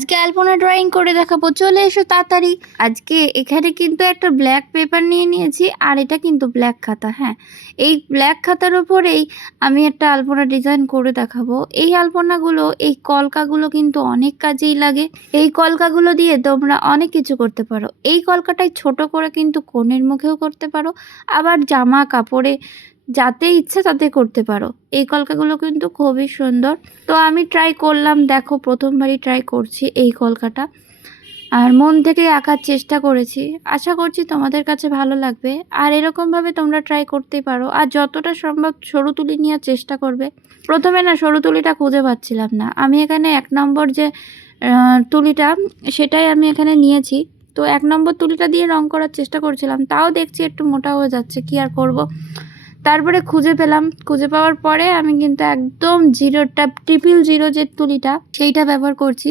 আজকে আলপনা ড্রয়িং করে দেখাবো, চলে এসো তাড়াতাড়ি। আজকে এখানে কিন্তু একটা ব্ল্যাক পেপার নিয়ে নিয়েছি, আর এটা কিন্তু ব্ল্যাক খাতা। হ্যাঁ, এই ব্ল্যাক খাতার উপরেই আমি একটা আলপনা ডিজাইন করে দেখাবো। এই আলপনাগুলো, এই কলকাগুলো কিন্তু অনেক কাজেই লাগে। এই কলকাগুলো দিয়ে তোমরা অনেক কিছু করতে পারো। এই কলকাটাই ছোট করে কিন্তু কনের মুখেও করতে পারো, আবার জামা কাপড়ে যাতে ইচ্ছে তাতে করতে পারো। এই কলকাগুলো কিন্তু খুবই সুন্দর। তো আমি ট্রাই করলাম, দেখো প্রথমবারই ট্রাই করছি এই কলকাটা, আর মন থেকে আঁকার চেষ্টা করেছি। আশা করছি তোমাদের কাছে ভালো লাগবে, আর এরকমভাবে তোমরা ট্রাই করতেই পারো। আর যতটা সম্ভব সরু তুলি নেওয়ার চেষ্টা করবে। প্রথমে না সরু তুলিটা খুঁজে পাচ্ছিলাম না, আমি এখানে 1 নম্বর যে তুলিটা সেটাই আমি এখানে নিয়েছি। তো 1 নম্বর তুলিটা দিয়ে রং করার চেষ্টা করছিলাম, তাও দেখছি একটু মোটা হয়ে যাচ্ছে, কি আর করব। তারপরে খুঁজে পেলাম, খুঁজে পাওয়ার পরে আমি কিন্তু একদম 0 যে তুলিটা সেইটা ব্যবহার করছি।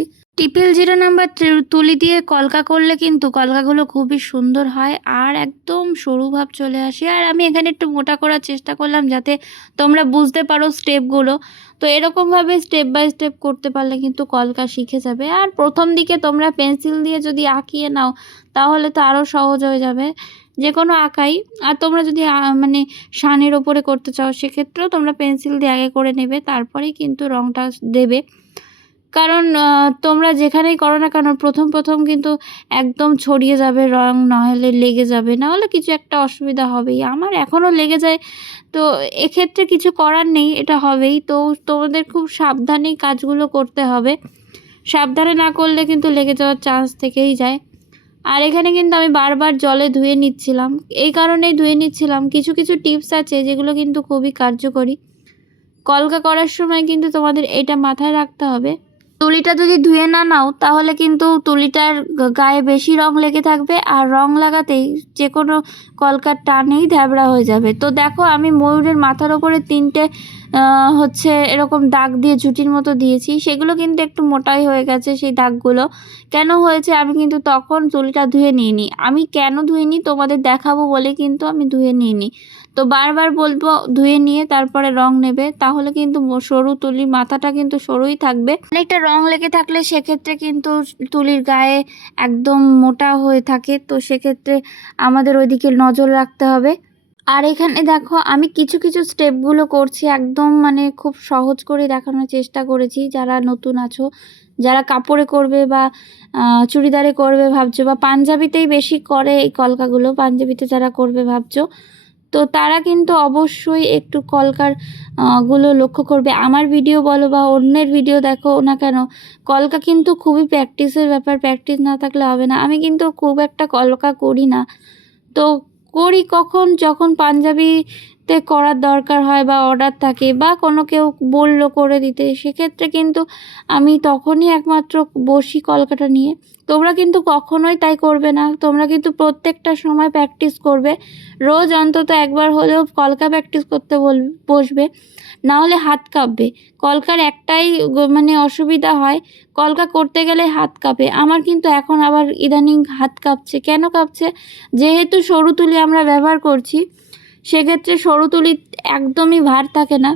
0 নাম্বার তুলি দিয়ে কলকা করলে কিন্তু কলকাগুলো খুবই সুন্দর হয়, আর একদম সরু ভাব চলে আসে। আর আমি এখানে একটু মোটা করার চেষ্টা করলাম যাতে তোমরা বুঝতে পারো স্টেপগুলো। তো এরকমভাবে স্টেপ বাই স্টেপ করতে পারলে কিন্তু কলকা শিখে যাবে। আর প্রথম দিকে তোমরা পেন্সিল দিয়ে যদি আঁকিয়ে নাও তাহলে তো আরও সহজ হয়ে যাবে যে কোনো আঁকাই। আর তোমরা যদি মানে শানের ওপরে করতে চাও সেক্ষেত্রেও তোমরা পেন্সিল দিয়ে আগে করে নেবে, তারপরেই কিন্তু রঙটা দেবে। কারণ তোমরা যেখানেই করো না কেন প্রথম কিন্তু একদম ছড়িয়ে যাবে রং, নাহলে লেগে যাবে, নাহলে কিছু একটা অসুবিধা হবেই। আমার এখনও লেগে যায়, তো এক্ষেত্রে কিছু করার নেই, এটা হবেই। তো তোমাদের খুব সাবধানেই কাজগুলো করতে হবে, সাবধানে না করলে কিন্তু লেগে যাওয়ার চান্স থেকেই যায়। আর এখানে কিন্তু আমি বারবার জলে ধুয়ে নিচ্ছিলাম, এই কারণেই ধুয়ে নিচ্ছিলাম। কিছু কিছু টিপস আছে যেগুলো কিন্তু খুবই কার্যকরী। কলকা করার সময় কিন্তু তোমাদের এটা মাথায় রাখতে হবে, তুলিটা যদি ধুয়ে না নাও তাহলে কিন্তু তুলিটার গায়ে বেশি রং লেগে থাকবে, আর রং লাগাতেই যে কোনো কলকার টানেই ধ্যাবড়া হয়ে যাবে। তো দেখো আমি ময়ূরের মাথার ওপরে 3টে হচ্ছে এরকম দাগ দিয়ে ঝুঁটির মতো দিয়েছি, সেগুলো কিন্তু একটু মোটাই হয়ে গেছে। সেই দাগগুলো কেন হয়েছে, আমি কিন্তু তখন তুলিটা ধুয়ে নিইনি। আমি কেন ধুইনি তোমাদের দেখাবো বলে কিন্তু আমি ধুয়ে নিইনি। তো বারবার বলবো ধুয়ে নিয়ে তারপরে রং নেবে, তাহলে কিন্তু সরু তুলির মাথাটা কিন্তু সরুই থাকবে। অনেকটা রং লেগে থাকলে সেক্ষেত্রে কিন্তু তুলির গায়ে একদম মোটা হয়ে থাকে, তো সেক্ষেত্রে আমাদের ওইদিকে নজর রাখতে হবে। আর এখানে দেখো আমি কিছু কিছু স্টেপগুলো করছি, একদম মানে খুব সহজ করে দেখানোর চেষ্টা করেছি। যারা নতুন আছো, যারা কাপড়ে করবে বা চুড়িদারে করবে ভাবছো, বা পাঞ্জাবিতেই বেশি করে এই কলকাগুলো, পাঞ্জাবিতে যারা করবে ভাবছো, তো তারা কিন্তু অবশ্যই একটু কলকার গুলো লক্ষ্য করবে। আমার ভিডিও বলো বা অন্যের ভিডিও দেখো না কেন, কলকা কিন্তু খুবই প্র্যাকটিসের ব্যাপার, প্র্যাকটিস না থাকলে হবে না। আমি কিন্তু খুব একটা কলকা করি না, তো করি কখন, যখন পাঞ্জাবিতে করার দরকার হয় বা অর্ডার থাকে বা কোনো কেউ বললো করে দিতে, সেক্ষেত্রে কিন্তু আমি তখনই একমাত্র বসি কলকাটা নিয়ে। তোমরা কিন্তু কখনোই তাই করবে না, তোমরা কিন্তু প্রত্যেকটা সময় প্র্যাকটিস করবে। রোজ অন্তত একবার হলেও কলকা প্র্যাকটিস করতে বসবে, না হলে হাত কাঁপবে। কলকার একটাই মানে অসুবিধা হয়, কলকা করতে গেলে হাত কাঁপে। আমার কিন্তু এখন আবার ইদানিং হাত কাঁপছে। কেন কাঁপছে? যেহেতু সরু তুলি আমরা ব্যবহার করছি, সেক্ষেত্রে সরু তুলি একদমই ভার থাকে না,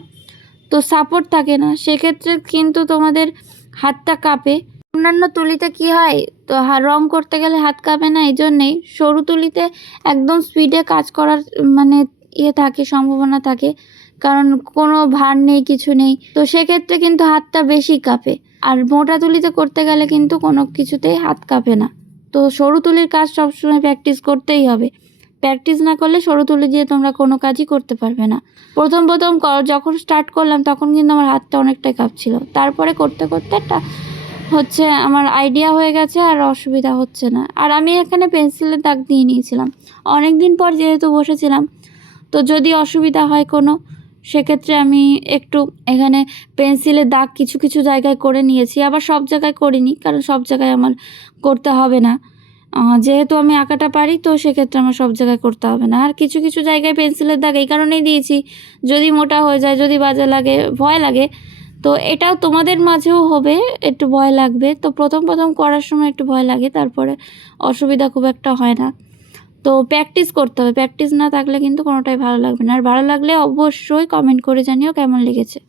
তো সাপোর্ট থাকে না, সেক্ষেত্রে কিন্তু তোমাদের হাতটা কাঁপে। অন্যান্য তুলিতে কি হয়, তো রং করতে গেলে হাত কাঁপে না, এই জন্যেই সরু তুলিতে একদম স্পিডে কাজ করার মানে থাকে, সম্ভাবনা থাকে, কারণ কোনো ভার নেই, কিছু নেই, তো সেক্ষেত্রে কিন্তু হাতটা বেশি কাঁপে। আর মোটা তুলিতে করতে গেলে কিন্তু কোনো কিছুতেই হাত কাঁপে না। তো সরু তুলির কাজ সবসময় প্র্যাকটিস করতেই হবে, প্র্যাকটিস না করলে সরু তুলি দিয়ে তোমরা কোনো কাজই করতে পারবে না। প্রথম যখন স্টার্ট করলাম তখন কিন্তু আমার হাতটা অনেকটাই কাঁপছিল, তারপরে করতে করতে একটা হচ্ছে আমার আইডিয়া হয়ে গেছে, আর অসুবিধা হচ্ছে না। আর আমি এখানে পেন্সিলের দাগ দিয়ে নিয়েছিলাম, অনেক দিন পর যেহেতু বসেছিলাম, তো যদি অসুবিধা হয় কোনো, সেক্ষেত্রে আমি একটু এখানে পেন্সিলের দাগ কিছু কিছু জায়গায় করে নিয়েছি, আবার সব জায়গায় করিনি, কারণ সব জায়গায় আমার করতে হবে না। যেহেতু আমি আঁকাটা পারি, তো সেক্ষেত্রে আমার সব জায়গায় করতে হবে না। আর কিছু কিছু জায়গায় পেন্সিলের দাগ এই কারণেই দিয়েছি, যদি মোটা হয়ে যায়, যদি বাজে লাগে, ভয় লাগে। তো এটাও তোমাদের মাঝেও হবে, একটু ভয় লাগবে। তো প্রথম করার সময় একটু ভয় লাগে, তারপরে অসুবিধা খুব একটা হয় না। তো প্র্যাকটিস করতে হবে, প্র্যাকটিস না থাকলে কিন্তু কোনোটাই ভালো লাগবে না। আর ভালো লাগলে অবশ্যই কমেন্ট করে জানিও কেমন লেগেছে।